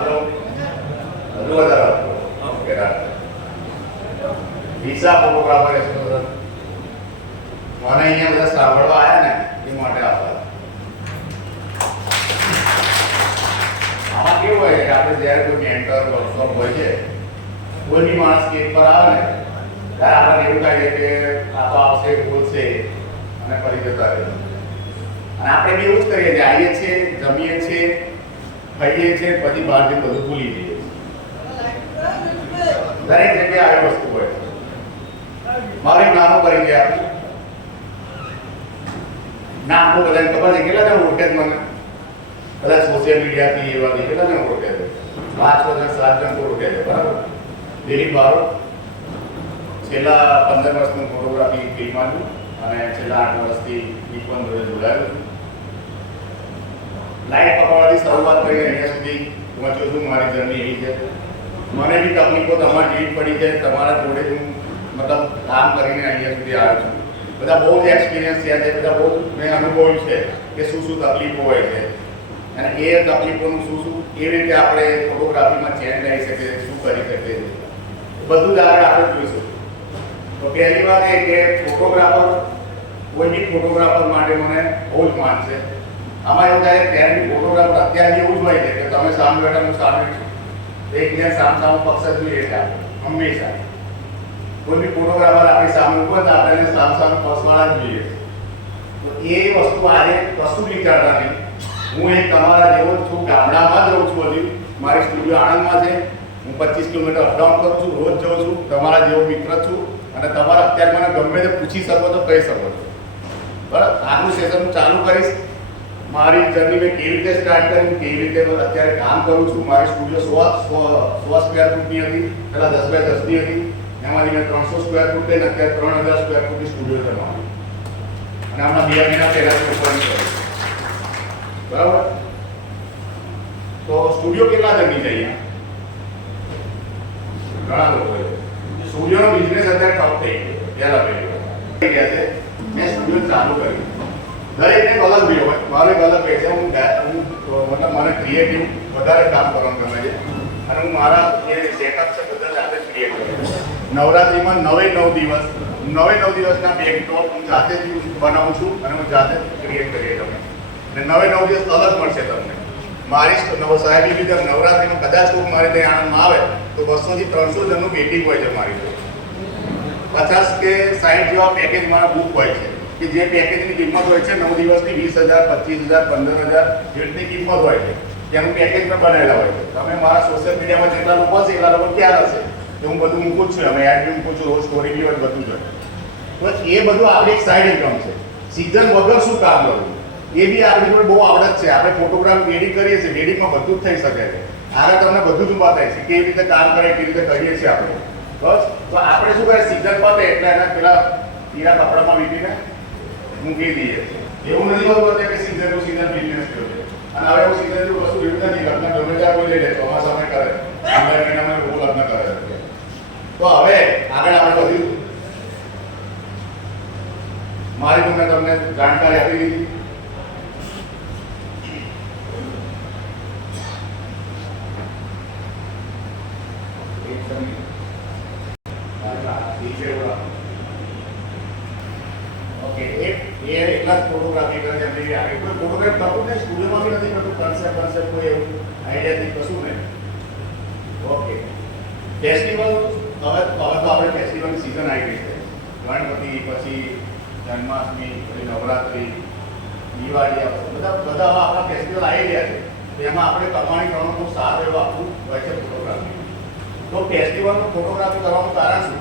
Hello હજુ વધારે okay visa photographer association મને અહીંયા બધા સાંભળવા આવ્યા ને એ માટે આભાર. આમાં કેવું હોય કે આપણે જ્યારે કોઈ મેન્ટર વર્કશોપ હોય છે કોઈ બી માણસ સ્ટેજ પર આવે ને ત્યારે આપણે એવું થાય કે આ તો આવશે બોલશે અને ફરી જતા રહે. અને આપણે બી એવું જ કરીએ છીએ, આવીએ છીએ, જમીએ છીએ, ખાઈએ છીએ, પછી બહારથી બધું ભૂલી જઈએ. દરેક જગ્યાએ આવી વસ્તુ હોય. મારે નાનું કરી ગયા નામ તો બધાને ખબર છે. કેટલા જણ ઓળખે મને? કદાચ સોશિયલ મીડિયાથી એવા કેટલા જણ ઓળખે છે? 5 જણ 7 જણ તો ઓળખે છે. બરાબર. દિલીપ બારોટ છેલ્લા 15 વર્ષનું ફોટોગ્રાફી ફિલ્મમાં છું અને છેલ્લા 8 વર્ષથી નિપુણ જોડે જોડાયેલો છું. લાઈટ પકડવાથી શરૂઆત કરીને અહીંયા સુધી પહોંચ્યો છું. મારી જર્ની એવી છે. મને બી તકલીફો તમારી જેવી પડી છે. તમારા જોડે હું મતલબ કામ કરીને અહીંયા સુધી આવ્યો છું. બધા બહુ જ એક્સપિરિયન્સ થયા છે. બધા બહુ મેં અનુભવ્યું છે કે શું શું તકલીફો હોય છે અને એ તકલીફોનું શું શું કેવી રીતે આપણે ફોટોગ્રાફીમાં ચેન્જ લઈ શકીએ, શું કરી શકીએ, બધું જ આગળ આપણે જોઈશું. તો પહેલી વાત એ કે ફોટોગ્રાફર કોઈ બી ફોટોગ્રાફર માટે મને બહુ જ માન છે. આમાં એવું થાય ત્યારે બી ફોટોગ્રાફર અત્યારે એવું જ હોય છે કે તમે સામે બેઠા હું સામે છું, એકબીજા સામસામો પક્ષ જ જોઈએ છે આપણે હંમેશા. કોઈ બી ફોટોગ્રાફર આપણી સામે ઉભો તો આપણે સામસામે પક્ષવાળા જ જોઈએ. તો એ વસ્તુ આજે કશું વિચારતા નહીં. હું એક તમારા જેવો જ છું, ગામડામાં જ રહું છું. હજી મારી સ્ટુડિયો આણંદમાં છે. હું 25 કિલોમીટર અપડાઉન કરું છું, રોજ જાઉં છું. તમારા જેવો મિત્ર છું અને તમારા અત્યારે મને ગમે તે પૂછી શકો તો કહી શકો છો. બરાબર. આગલું સેશન હું ચાલુ કરીશ. મારી જર્ની મેં કેવી રીતે સ્ટાર્ટ કરી, કેવી રીતે અત્યારે કામ કરું છું. મારી સ્ટુડિયો 100 સ્ક્વેર ફૂટની હતી, પહેલાં 10 બાય 10ની હતી. એમાંથી મેં 300 સ્ક્વેર ફૂટ લઈને અત્યારે 3000 સ્ક્વેર ફૂટની સ્ટુડિયો કરવાની અને હમણાં 2 મહિના પહેલાં ઓપન કરી. બરાબર. તો સ્ટુડિયો કેટલા જણની છે અહીંયા? ઘણા લોકો છે. સ્ટુડિયોનો બિઝનેસ અત્યારે ઠપ થઈ ગયો. પહેલા ગયા છે મેં સ્ટુડિયો ચાલુ કરી. દરેકને અલગ વે હોય. મારે અલગ વે છે. હું મતલબ મને ક્રિએટિવ વધારે કામ કરવાનું ગમે છે અને હું મારા જે સેટઅપ છે બધા જાતે ક્રિએટ કરું છું. નવરાત્રિમાં 9 દિવસના બેકડ્રોપ હું જાતે જ બનાવું છું અને હું જાતે ક્રિએટ કરીએ તમે. અને 9 દિવસ અલગ મળશે તમને. મારી સાહેબી રીતે નવરાત્રિમાં કદાચ કોઈ મારે ત્યાં આણંદમાં આવે તો 200 થી 300 જણનું વેટિંગ હોય છે મારી જોડે. 50 કે 60 જેવા પેકેજ મારા બુક હોય છે કે જે પેકેજની કિંમત હોય છે 9 દિવસની 20,000, 25,000, 15,000 જેટલી કિંમત હોય છે તેનું પેકેજ મેં બનાવેલા હોય છે. તમે મારા સોશિયલ મીડિયામાં જેટલા લોકો હશે એટલા લોકો ક્યાં હશે તો હું બધું મૂકું જ છું. અમે એડ બી મૂકું છું, રોજ સ્ટોરી બી હોય, બધું જ હોય. તો એ બધું આપણી એક સાઈડ ઇન્કમ છે. સિઝન વગર શું કામ કરવું એ બી આપણી જોડે બહુ આવડત છે. આપણે ફોટોગ્રાફ વેડિંગ કરીએ છીએ, વેડિંગમાં બધું જ થઈ શકે છે. આગળ તમને બધું જ બતાવીએ છીએ કેવી રીતે કામ કરે, કેવી રીતે કરીએ છીએ આપણે. બસ. તો આપણે શું કરીએ, સિઝન પતે એટલે એના પેલા પીળા કપડામાં વીટીને મૂકી દઈએ. એવું નથી હોતું કે સીઝન બિઝનેસ કર્યો છે અને હવે એવું સીઝન જેવું વસ્તુ એવી નથી. લગ્ન ગમે ત્યારે કોઈ લઈ લે, ચોમાસામાં કરે, જુલાઈ મહિનામાં બહુ લગ્ન કરે. તો હવે આગળ આપણે બધું મારી તમને જાણકારી આપી દીધી. ઓકે. એટલા જ ફોટોગ્રાફી કરે છે. કોઈ ફોટોગ્રાફ કરતું નહીં, સ્ટુડિયોમાં બી નથી કરતું. કન્સેપ્ટ કોઈ એવું આઈડિયાથી કશું નહીં. ઓકે. ફેસ્ટિવલ હવે તો આપણે ફેસ્ટિવલની સિઝન આવી ગઈ છે. ગણપતિ પછી જન્માષ્ટમી પછી નવરાત્રિ, દિવાળી બધા આપણા ફેસ્ટિવલ આવી રહ્યા છે. તો એમાં આપણે કમાણી કરવાનું બહુ સારું એવું આપવું હોય છે ફોટોગ્રાફી. તો ફેસ્ટિવલનું ફોટોગ્રાફી કરવાનું કારણ શું?